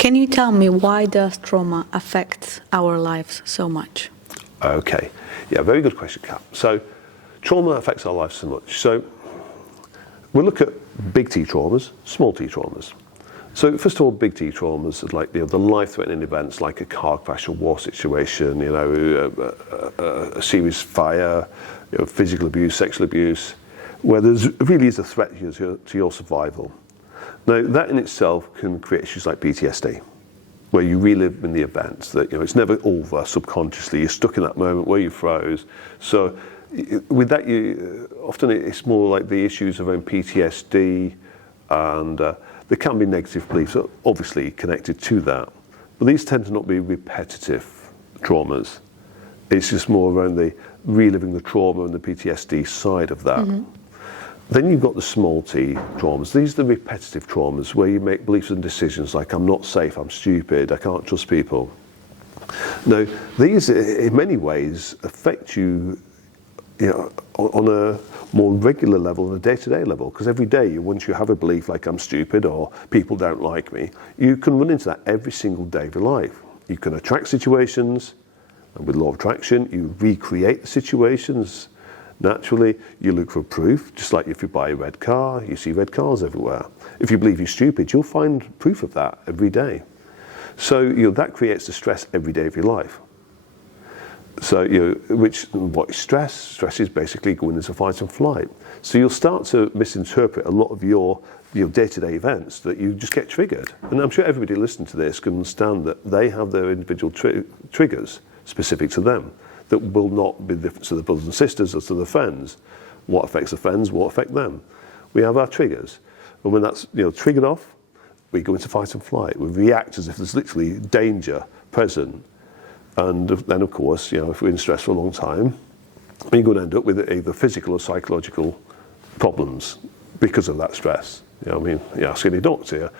Can you tell me why does trauma affect our lives so much? Okay, yeah, very good question, Kat. So trauma affects our lives so much. So we'll look at big T traumas, small T traumas. So first of all, big T traumas are like the life-threatening events like a car crash, a war situation, a serious fire, physical abuse, sexual abuse, where there really is a threat to your survival. Now, that in itself can create issues like PTSD, where you relive in the events, that it's never over subconsciously. You're stuck in that moment where you froze. So with that, often it's more like the issues around PTSD, and there can be negative beliefs, obviously connected to that. But these tend to not be repetitive traumas. It's just more around the reliving the trauma and the PTSD side of that. Mm-hmm. Then you've got the small T traumas. These are the repetitive traumas where you make beliefs and decisions like I'm not safe, I'm stupid, I can't trust people. Now, these in many ways affect you, on a more regular level, on a day-to-day level, because every day, once you have a belief like I'm stupid or people don't like me, you can run into that every single day of your life. You can attract situations, and with law of attraction, you recreate the situations. Naturally, you look for proof, just like if you buy a red car, you see red cars everywhere. If you believe you're stupid, you'll find proof of that every day. So that creates the stress every day of your life. So what is stress? Stress is basically going into fight and flight. So you'll start to misinterpret a lot of your day-to-day events, that you just get triggered. And I'm sure everybody listening to this can understand that they have their individual triggers specific to them, that will not be different to the brothers and sisters or to the friends. What affects the friends, what affects them? We have our triggers. And when that's triggered off, we go into fight and flight. We react as if there's literally danger present. And then, of course, if we're in stress for a long time, we're going to end up with either physical or psychological problems because of that stress. You ask any doctor,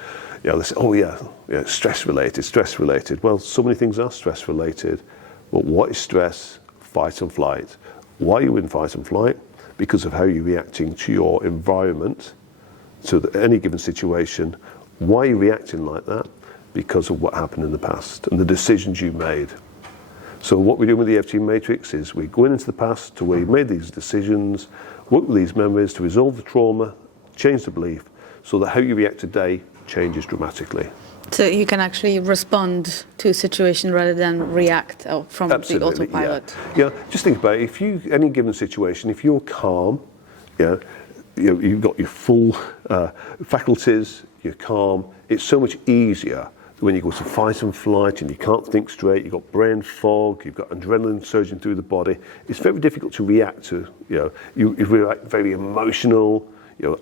they say, stress related. Well, so many things are stress related. But what is stress? Fight and flight. Why are you in fight and flight? Because of how you're reacting to your environment, to any given situation. Why are you reacting like that? Because of what happened in the past and the decisions you made. So what we do with the EFT matrix is we go into the past to where you made these decisions, work with these memories to resolve the trauma, change the belief, so that how you react today changes dramatically. So you can actually respond to a situation rather than react from Absolutely, the autopilot. Yeah, just think about it. Any given situation, if you're calm, you've got your full faculties, you're calm, it's so much easier when you go to fight and flight and you can't think straight, you've got brain fog, you've got adrenaline surging through the body. It's very difficult to react to. You react very emotional.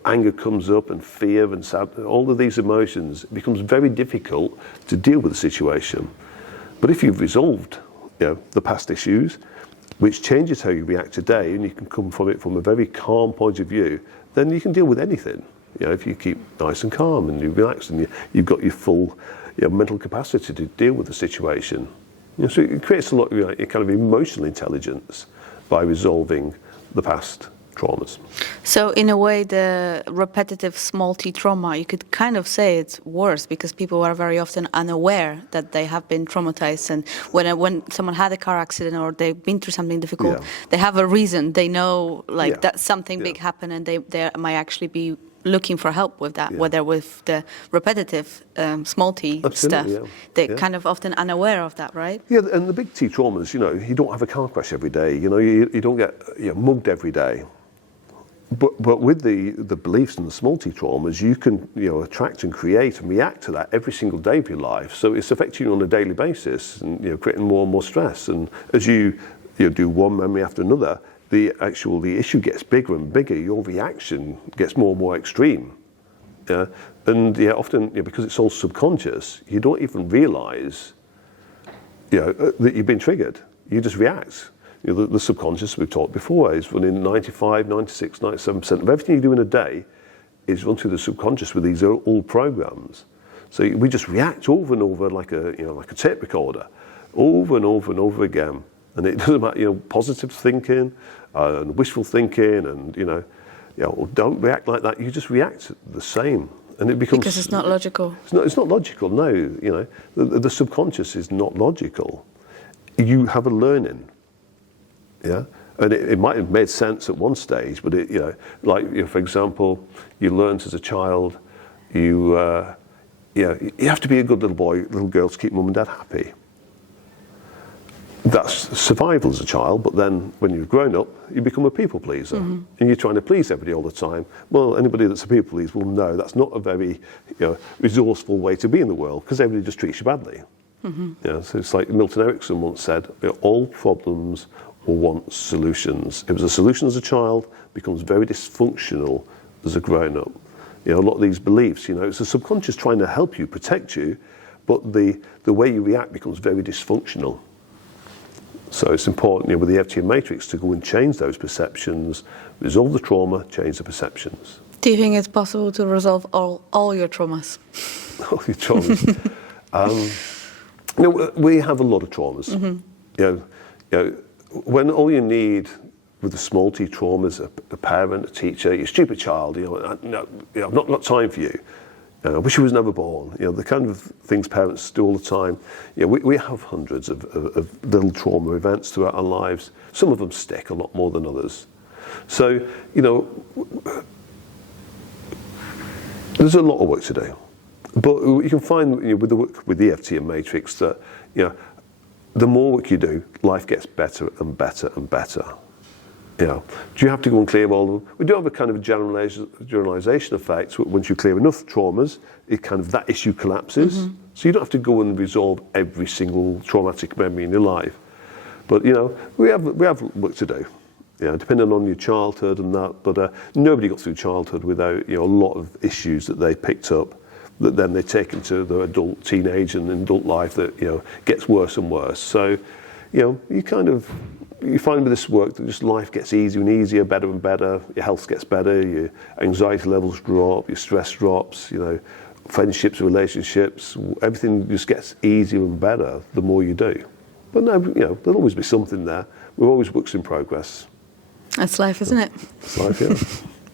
Anger comes up, and fear and sadness, all of these emotions, it becomes very difficult to deal with the situation. But if you've resolved the past issues, which changes how you react today, and you can come from it from a very calm point of view, then you can deal with anything. If you keep nice and calm and you relax and you've got your full mental capacity to deal with the situation. So it creates a lot of kind of emotional intelligence by resolving the past traumas. So in a way, the repetitive small T trauma, you could kind of say it's worse because people are very often unaware that they have been traumatized, and when someone had a car accident or they've been through something difficult, they have a reason. They know that something big happened, and they might actually be looking for help with that, whether with the repetitive small T stuff. They're kind of often unaware of that, right? Yeah, and the big T traumas, you don't have a car crash every day. You don't get mugged every day. But with the beliefs and the small T traumas, you can attract and create and react to that every single day of your life. So it's affecting you on a daily basis, and creating more and more stress. And as you do one memory after another, the issue gets bigger and bigger. Your reaction gets more and more extreme. And often because it's all subconscious, you don't even realise that you've been triggered. You just react. The subconscious, we've talked before, is running 95, 96, 97% of everything you do in a day is run through the subconscious with these old programs. So we just react over and over like a tape recorder, over and over and over again. And it doesn't matter, positive thinking and wishful thinking, and don't react like that. You just react the same and it becomes... Because it's not logical. It's not logical, no. You know, the subconscious is not logical. You have a learning, yeah? And it might have made sense at one stage, but it, you know, like, you know, for example, you learned as a child, you have to be a good little boy, little girl to keep mum and dad happy. That's survival as a child, but then when you've grown up, you become a people pleaser. And you're trying to please everybody all the time. Well, anybody that's a people pleaser will know that's not a very resourceful way to be in the world, because everybody just treats you badly. You know, so it's like Milton Erickson once said, all problems will want solutions. It was a solution as a child, becomes very dysfunctional as a grown-up. You know, a lot of these beliefs, you know, it's the subconscious trying to help you, protect you, but the way you react becomes very dysfunctional. So it's important, you know, with the EFT matrix to go and change those perceptions, resolve the trauma, change the perceptions. Do you think it's possible to resolve all your traumas? All your traumas. You know, we have a lot of traumas. You know, when all you need with the small t trauma is a parent, a teacher, your stupid child, you know, I've not got time for you. I wish I was never born. You know, the kind of things parents do all the time. You know, we have hundreds of little trauma events throughout our lives. Some of them stick a lot more than others. So, you know, there's a lot of work to do. But you can find, you know, with the work with the EFT and Matrix that, you know, the more work you do, life gets better and better and better. You know, do you have to go and clear all of them? We do have a kind of a generalization effect. Once you clear enough traumas, it kind of, that issue collapses. So you don't have to go and resolve every single traumatic memory in your life. But, you know, we have work to do. You know, depending on your childhood and that. But nobody got through childhood without, you know, a lot of issues that they picked up that then they take into their adult, teenage and adult life that, you know, gets worse and worse. So, you know, you find with this work that just life gets easier and easier, better and better, your health gets better, your anxiety levels drop, your stress drops, you know, friendships, relationships, everything just gets easier and better the more you do. But no, you know, there'll always be something there. We're always works in progress. That's life, isn't it? It's life, yeah.